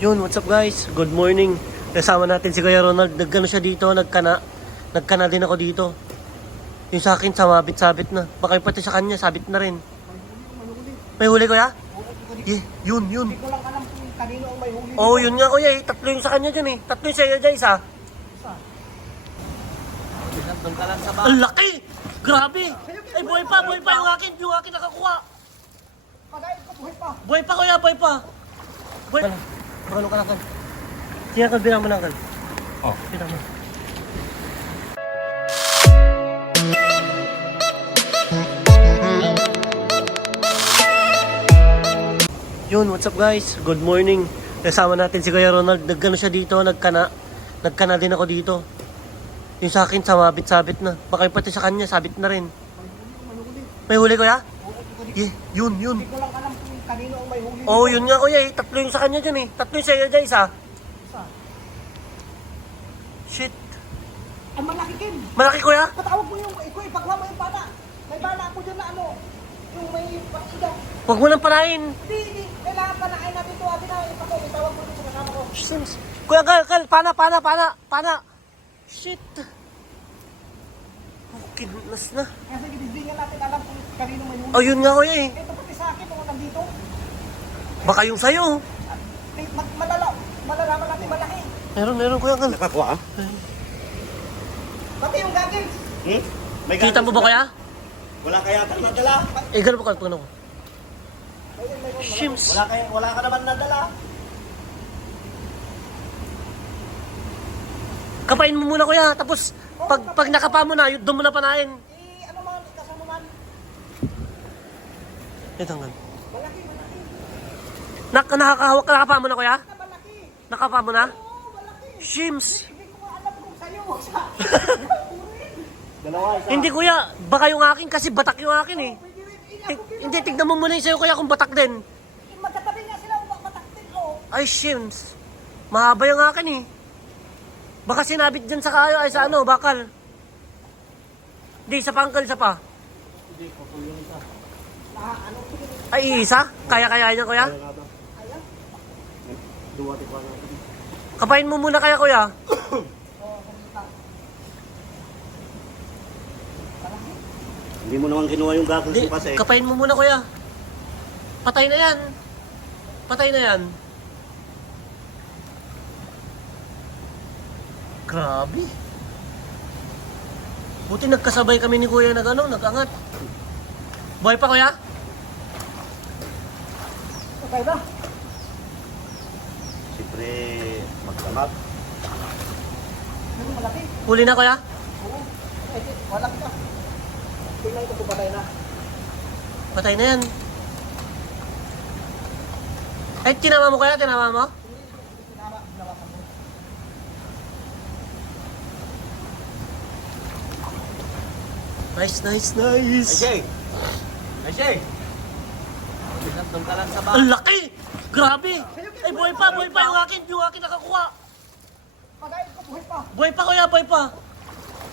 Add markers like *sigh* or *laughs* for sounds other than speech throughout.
Yun, what's up guys? Good morning. Kasama natin si Kuya Ronald. Nagkano siya dito, nagkana. Nagkana din ako dito. Yung sa akin, sabit-sabit na. Baka yung pati sa kanya, sabit na rin. May huli kuya? Yeah, yun, yun. Hindi ko lang alam kung kanino ang may huli. Oo, oh, yun nga kuya eh. Tatlo yung sa kanya dyan eh. Tatlo yung sa iyo dyan, isa. Isa. Doon ka lang sa Ang laki! Grabe! Ay, buhay pa, buhay pa yung akin. Yung akin nakakuha. Pagkain ko, buhay pa. Buhay pa kuya, buhay pa. Buhay pa. Magano ka lang kan. Sige kan, bilang mo lang kan. Oh. Bilang mo. Yun, what's up guys? Good morning. Kasama natin si Kuya Ronald. Nagkano siya dito, nagkana. Nagkana din ako dito. Yung sa akin, sabit-sabit na. Baka yung pati sa kanya, sabit na rin. May huli kuya? Yeah, yun, yun. Kanino ang may huli. Oo, oh, yun nga kuya eh. Tatlo yung sa kanya dyan eh. Tatlo yung sa iyo dyan, isa. Isa. Shit. Ang malaki Kim. Malaki kuya? Patawag mo yung, ikaw, ipagwa mo yung bata. May bala ako dyan na ano. Yung may pasida. Huwag mo nang panahin. Hindi, hindi. Kailangan pa na ay natin ito. Abi na, ipagaw. Itawag mo sa kasama ko. Sims. Kuya, kal, kal. Pana, pana, pana, pana. Shit. Oh, kidnas na. Hindi nga natin alam kung kanino may huli. Oh, yun nga kuya eh. Ito pati sa akin, kung nandito. Baka yung sa'yo. Eh, mag, malala, malalaman natin malaki. Meron, meron kuya. Nakakuha ka? Pati yung goggles. Hmm? May Kita mo ba kuya? Wala kaya ka nadala? Eh, gano'n pa ka, mayroon. Shims. Wala, kaya, wala ka naman nadala? Kapain mo muna kuya. Tapos, pag, pag nakapa mo na, yun, doon mo na panahin. Eh, ano man, kasama man. Ito nga. Nak nakakahawak ka, nakapa mo na kuya? Nakapa mo na? Shims. Hindi kung *laughs* isa. Hindi kuya, baka yung akin kasi batak yung akin eh. Din. hindi, tignan mo muna yung sa'yo kuya kung batak din. Eh, Magkatabi nga sila, mataktin ko. Ay, shims. Mahaba yung akin eh. Baka sinabit dyan sa kayo, ay sa ano, bakal. Hindi, sa pangkal sa pa. Na, ano, sige. Ay, isa? Kaya-kaya niya kuya? Kaya nga to. Ayan. Duwati pa natin. Kapain mo muna kaya kuya. Hindi mo naman kinuha yung goggles Hindi, mo kasi. kapain mo muna kuya. Patay na yan. Patay na yan. Grabe. Buti nagkasabay kami ni kuya nag ano, nag-angat. Buhay pa kuya? Okay ba? Siyempre, malaki. Huli na kuya? Oo. Eh, malaki na. Tingnan ko kung patay na. Patay na yan. Ay, tinama mo kuya? Tinama mo? Nice, nice, nice. Ay, Ay, ka lang sa Ang laki! Grabe! Ay, buhay pa, buhay pa yung akin. Yung akin nakakuha. Pagkain ko, buhay pa. Buhay pa kuya, buhay pa.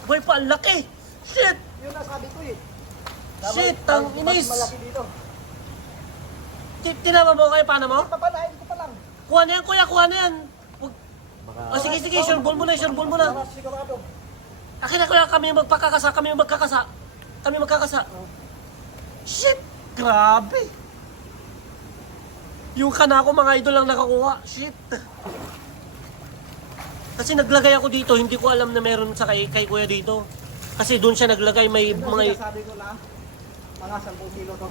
Buhay pa, ang laki. Shit! Yun ang sabi ko eh. Shit, Dapat- ang mas inis. malaki dito. Ti- Tinama mo kayo, paano mo? Papalain ko pa lang. Kuha na yan, kuya, kuha na yan. Oh, sige, sige, sure ball mo na, sure ball mo na. Akin na kuya, kami yung magpakakasa, kami yung magkakasa. Kami magkakasa. Shit! Grabe! Yung kana ko, mga idol lang nakakuha. Shit! Kasi naglagay ako dito, hindi ko alam na meron sa kay, kay kuya dito. Kasi doon siya naglagay, may Ito mga sabi ko na, mga 10 kilo to.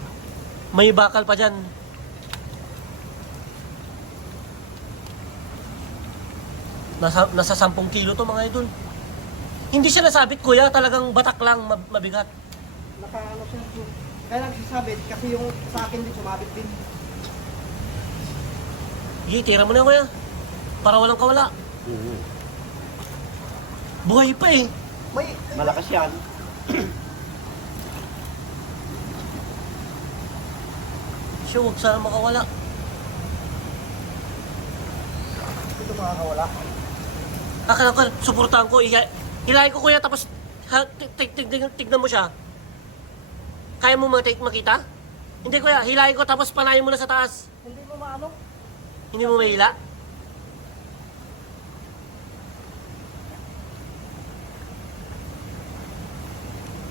may bakal pa dyan. Nasa, nasa 10 kilo to mga idol. Hindi siya nasabit kuya, talagang batak lang, mab- mabigat. Naka ano siya. Kaya nagsasabit kasi yung sa akin din sumabit din. Sige, tira mo na kuya. Para walang kawala. Mhm. Buhay pa eh. May, Malakas yan. Siya, huwag sana makawala. ito makakawala. Akala ko, suportahan ko. Hilahin ko kuya, tapos tignan mo siya. Kaya mo makita? Hindi kuya, hilahin ko tapos panayin mo na sa taas. Hindi mo maano? Hindi mo mahila?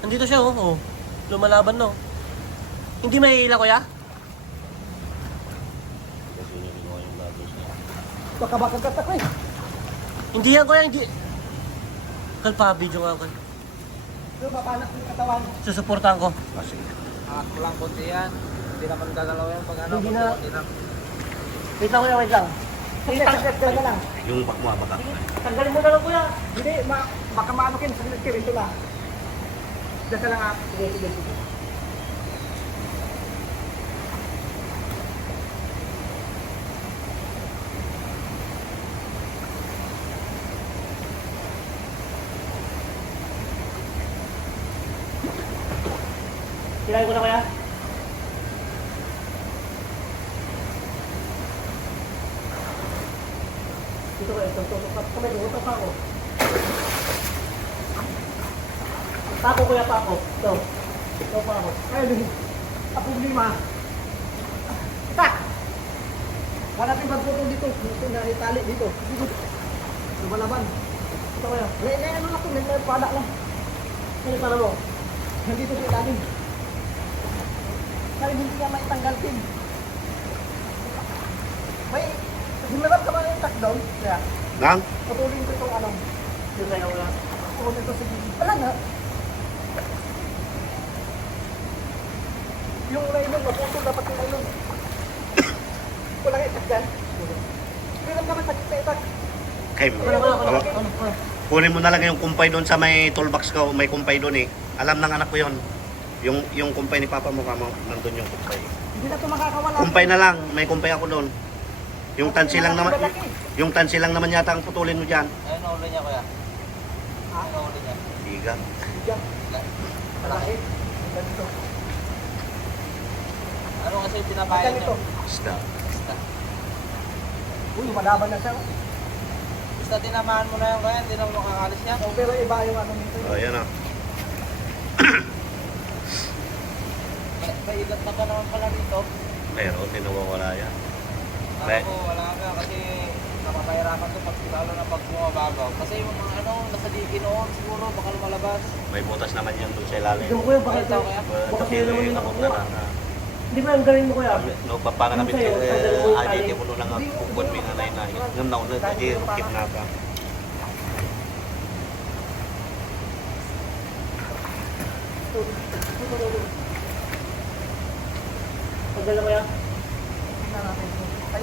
Nandito siya, oh. oh. Lumalaban, no. Hindi mahihila, kuya? Baka baka katak eh. Hindi yan, kuya. Hindi. Kalpa, video nga, kuya. Ito, papanak ng katawan. Susuportahan ko. Kasi, ah, kulang konti yan. Hindi naman gagalaw yan pag ano. Hindi na. Hindi na. Wait lang, wait lang. Sige, tanggal lang. Yung bakwa baka. Tanggalin mo na lang, kuya. Hindi, ma baka maano kin, saglit kin, ito lang. Ka lang ah. Sige, sige, sige. Kailangan ko na, kuya. Dito, kuya. Ito, ito, ito. Ko, ito pa ako. Pako, kuya, pako. Ito. Ito pa ako. Ayun, ang problema. Tak! Wala tayong pagputol dito. Ito na itali dito. Lumalaban. Ito, kuya. May, may ano lang ito, may, may pada lang. Ano para mo? Nandito sa ilalim. Kaya hindi ka maitanggal din. May, hinarap ka ba yung touchdown? Kaya, Nang? patuloy ko itong ano. Yung kaya, kuya. Patuloy ko sa gilid. Wala nga. Yung nylon, maputol dapat yung nylon. Wala nga itak dyan. Hindi lang naman sakit na itak. Kay kuya? Wala. Ano, kuya? Kunin mo na lang yung kumpay doon sa may toolbox ko. May kumpay doon eh. Alam ng anak ko yon. Yung yung kumpay ni Papa mo kamo, nandun yung kumpay. Hindi na ito makakawala. Kumpay na lang, may kumpay ako doon. Yung tansi lang naman, yung tansi lang naman yata ang putulin mo diyan. Ayun ang ulo niya kuya. Ha? Ayun ang ulo niya. Liga. Diyan. Malaki. Ganito. Ano kasi pinapayan Ganito. niyo? Isda. Basta. Uy, malaban na siya. Basta tinamaan mo na yan kuya, hindi na makakalis yan. So, pero iba yung ano nito. Oh, yan ah. May, may igat na pa naman pala dito. Pero tinawawala yan. Ako May- ko wala ka kasi napapahirapan to pag lalo na pag bumababaw. Kasi yung mga ano, nasa digi noon siguro baka lumalabas. May butas naman yan doon sa ilalim. Yung kuya, bakit? Ito kuya. Baka sa'yo naman yung ako nakuha. na na. Hindi ba ang galing mo, kuya? No, papanga namin Sa'yo, eh, tanggalin mo yung mo lang ang kukun mo nga na Ngam na ulit, di rukip na pa. Tanggal na, kuya. Tingnan natin. Kayo nga. Ay, grabe. Tanggal na, kuya.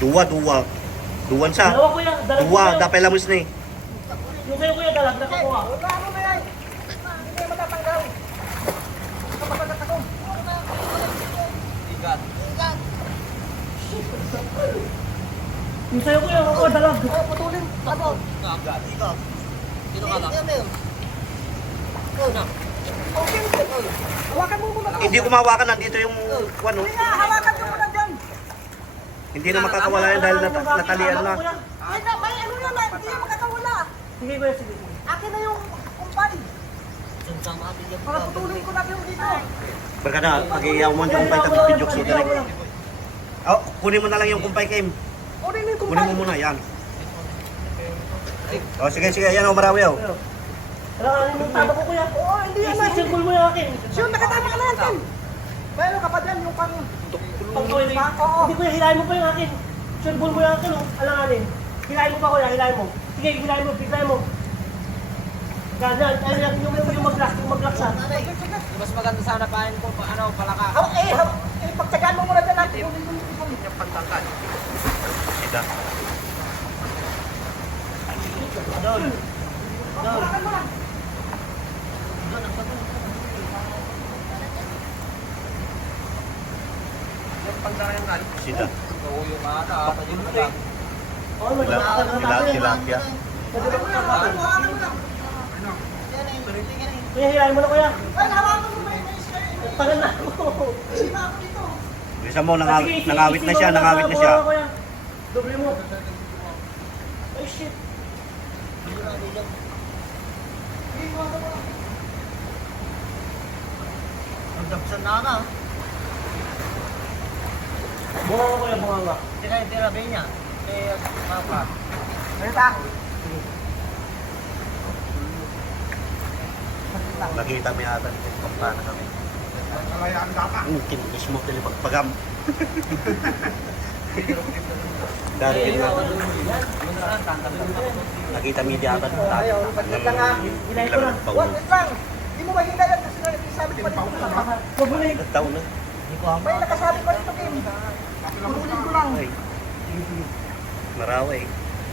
Dua, dua. Duwan sa. Dalawa, kuya. Dalag Dua, kuya. dapay lamus ni. Yung sa'yo, kuya, dalag na na ako. Igat. Yung sa'yo, kuya, kakuha, dalag. Oh, putulin. Ano? Igat. Igat. Sino ka na? Okay. Hawakan mo muna. Hindi ko mahawakan, nandito yung ano. Hawakan mo muna dyan. Hindi na makakawala yan dahil nat natalian na. Ay, na, may ano ah, hindi yan makakawala. Sige, kuya, sige. sige. Akin na yung kumpay. Para putulin ko na yung dito. Barkada, pag-iyaw mo yung kumpay tapos pidyok so direct. Oh, kunin mo na lang yung kumpay, Kim. Kunin mo yung Kunin kumpay. mo muna, yan. Oh, sige, sige, yan oh, marawi oh. Kailangan mo tama ko, kuya. Oo, hindi yan. ah, Isisirkul mo yung akin. Sure, nakatama ka na natin. Meron ka pa dyan yung pang... Pag toilet. Oo. Hindi, kuya, hilahin mo pa yung akin. Sirkul mo yung akin, oh. Alanganin. Hilahin mo pa, kuya, hilahin mo. Sige, hilahin mo, hilahin mo. Ganyan, ayun, yung, yung, yung mag-lock, yung mag-lock sa. Mas maganda sana pahin ko pa ano, palaka. Hawak eh. Eh, pagtsagaan mo muna dyan natin. Yung. Yung pantangkad. Sida. Doon. Doon. Tila, tilapia. Kuya, hilahin mo na, kuya. Tagal na ako. Bisa mo, nangawit, nangawit na siya, nangawit na siya. Doble mo. Ay, shit. Magdapsan na ka. Bunga nga, kuya, bunga nga. Tira, tira ba niya? Eh, papa. Ayun ta. lang. Nakita mo yata dito. Pampana kami. Kalayaan data. Hmm, kinukis mo pinipagpagam. Dari na. Nakita mo yata. Ayaw, pagkat lang ha. Hinay ko lang. Wag, wait lang. Hindi mo mahinga yan kasi nagsasabi ko pa. Huwag mo na yun. Taon na. May nakasabi ko dito, Kim. Putulin ko lang. Ay. Maraway.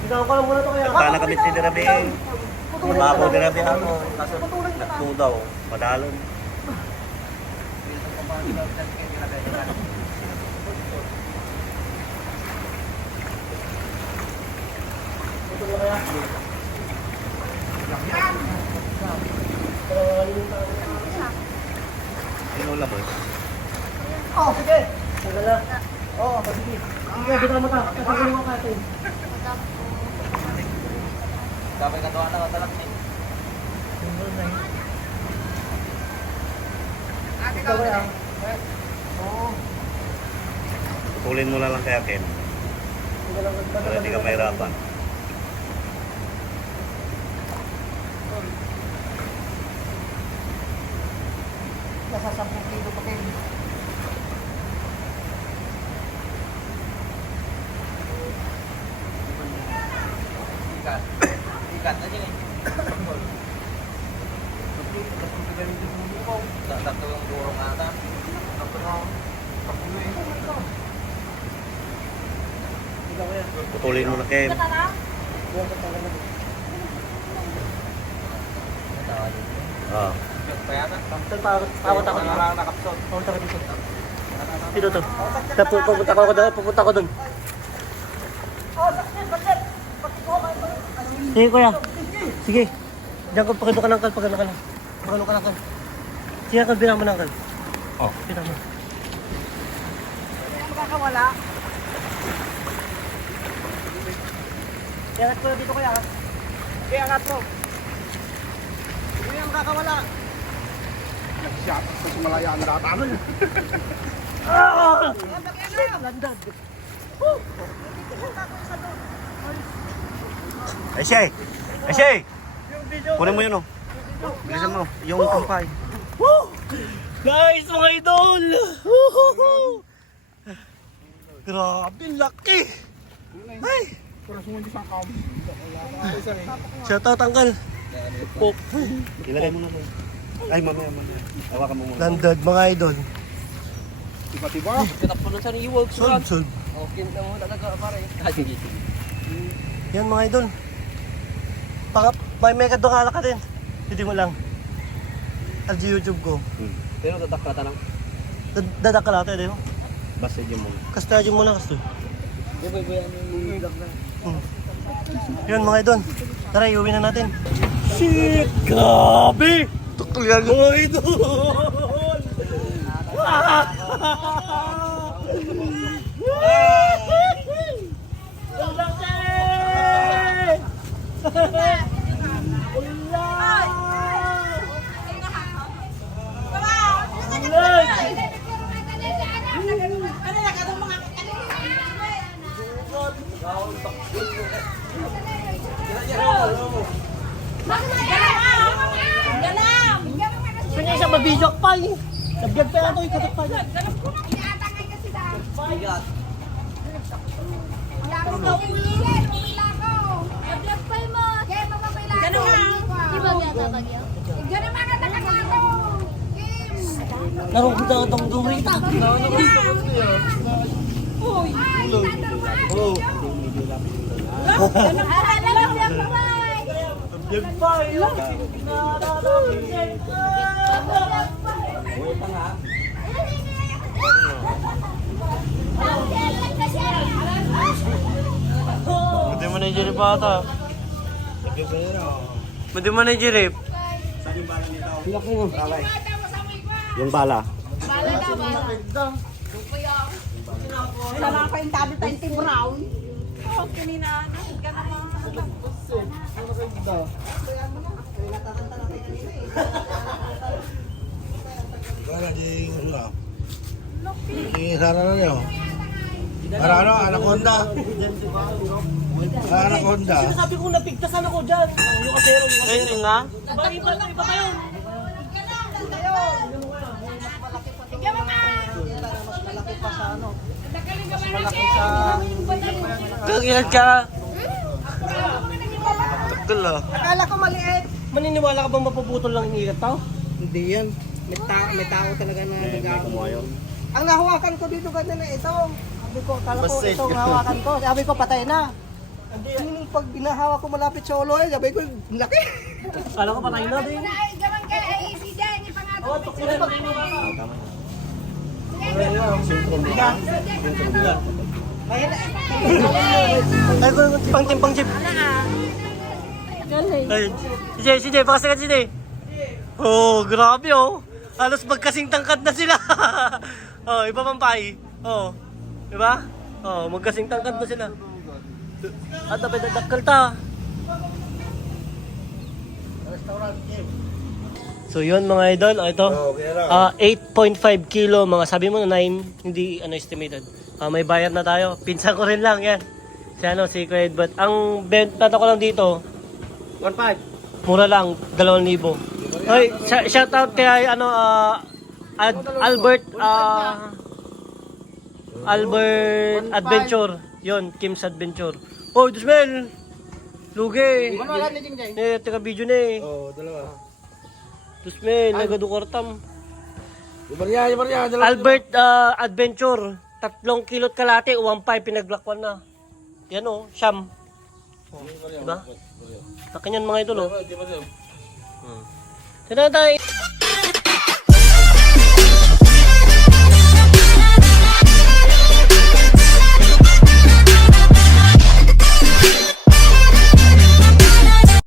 Ikaw ko lang muna to kaya. Paano kami ko Mababaw lang. dirabi ako. Kaso Putulin ko lang. nagtudaw. Madalon. Sinula mo. Oh, sige. Tanggal na. Oo, sige. Sige, bitaw mo ta. Tatanggalin mo ka ito. Dapat katuwa na katalak niya. Ikaw ba yan? Oo. Putulin mo na lang kaya Ken. Para di ka mahirapan. Nasa 10 kilo pa, Kim. Ikat. Ikat na dyan eh. Tatlo yung burong ata. Putulin mo na Ken. Ah. Dito. To. Tapos pupunta ko doon. Pupunta ko doon. Sige kuya. Sige. Diyan ko pakino ka ng kal. Pagano ka lang. Pagano ka ng kal. Sige kal, bilang mo ng kal. Oh. Bilang mo. Hindi na makakawala. Iangat ko na dito kuya. ha? Kaya angat mo. Hindi na makakawala. Siya, sa sumalaya ang data mo. Ah! Landad. Ay siya Ay siya Yung video. Kunin mo yun oh. Bilisan mo. Yung kumpay. Woo! Guys, mga idol! Woohoo! Grabe, laki! Ay! Shout out, Uncle. Pop. Ilagay mo na doon. Ay, mamaya, mamaya. Hawakan mo muna. Landad, mga idol. Tiba-tiba. Katakpo na sa iwag. Solve, solve. Okay na mo talaga pare. Yan, mga idol. Baka, may mega dungala ka din. Hindi mo lang. Al YouTube ko. Hmm. Pero tatak ka lang. Dad- Dadak ka lahat, eh, di ba? Basta yun mo. Kastadyo mo lang, kastoy. Hmm. Yun, mga idol. Tara, iuwi na natin. Shit! Grabe! Tukol yan, mga idol! Ang laki! Kanya siya mabidyo pa eh. Nag-vlog pa ito, ikatot pa niya. Laro ko daw itong durita. Oh. Vlog pa eh. Pwede mo na yung jirip ata. Pwede mo na yung jirip. Yung bala. Wala pa yung tablet ay Tim Brown. Oh, kininaanan ka naman. Para di ano. Di sana na niyo. Para ano, anaconda. Para anaconda. Sabi ko napigtasan ako dyan. Yung kasero, yung kasero. nga? Iba, iba, iba pa yun. Malaki pa sa ano. Malaki sa... Kagilad ka. Tagal ah. Akala ko maliit. Maniniwala ka bang mapuputol lang yung ikat tao? Hindi yan. May, ta- may tao talaga na May, may nag kumuha yun. Ang nahawakan ko dito ganyan na ito. Sabi ko, akala ko ito ang hawakan ko. Sabi ko, patay na. Hindi, yung pag binahawak ko malapit sa ulo, eh, sabi ko, laki. Kala ko patay na din. Ay, gaman ka, ay, si yung pangatong picture. Ayun, Ay, ko yung timpang timpang jeep. Ay, si Jay, si Jay, pakasikat si Jay. Oh, grabe oh. Halos magkasing tangkad na sila. *laughs* oh, iba pang pay. Oh. Diba? Oh, magkasing tangkad na sila. At dapat dadakkel ta. So yun mga idol, oh, ito. Ah, 8.5 kilo, mga sabi mo na 9, hindi ano estimated. Ah, may bayad na tayo. Pinsan ko rin lang yan. Si ano, si Kuya Edbert. Ang benta ko lang dito, 1.5. Mura lang, 2,000. Hoy, sh- shout out kay ano ah, Ad- Albert ah, Albert Adventure. Yon, Kim's Adventure. Oh, Dusmel. Lugi. Ano wala ni Jing Jay? Eh, teka video na eh. Oo, dalawa. Dusmel, nagadukortam. Ibarya, ibarya, dalawa. Albert ah, Adventure. Tatlong kilot kalate, 1.5 pinaglakwan na. Yan oh, siyam. Oh, diba? Takin yan mga idol oh. Hmm. Sino tayo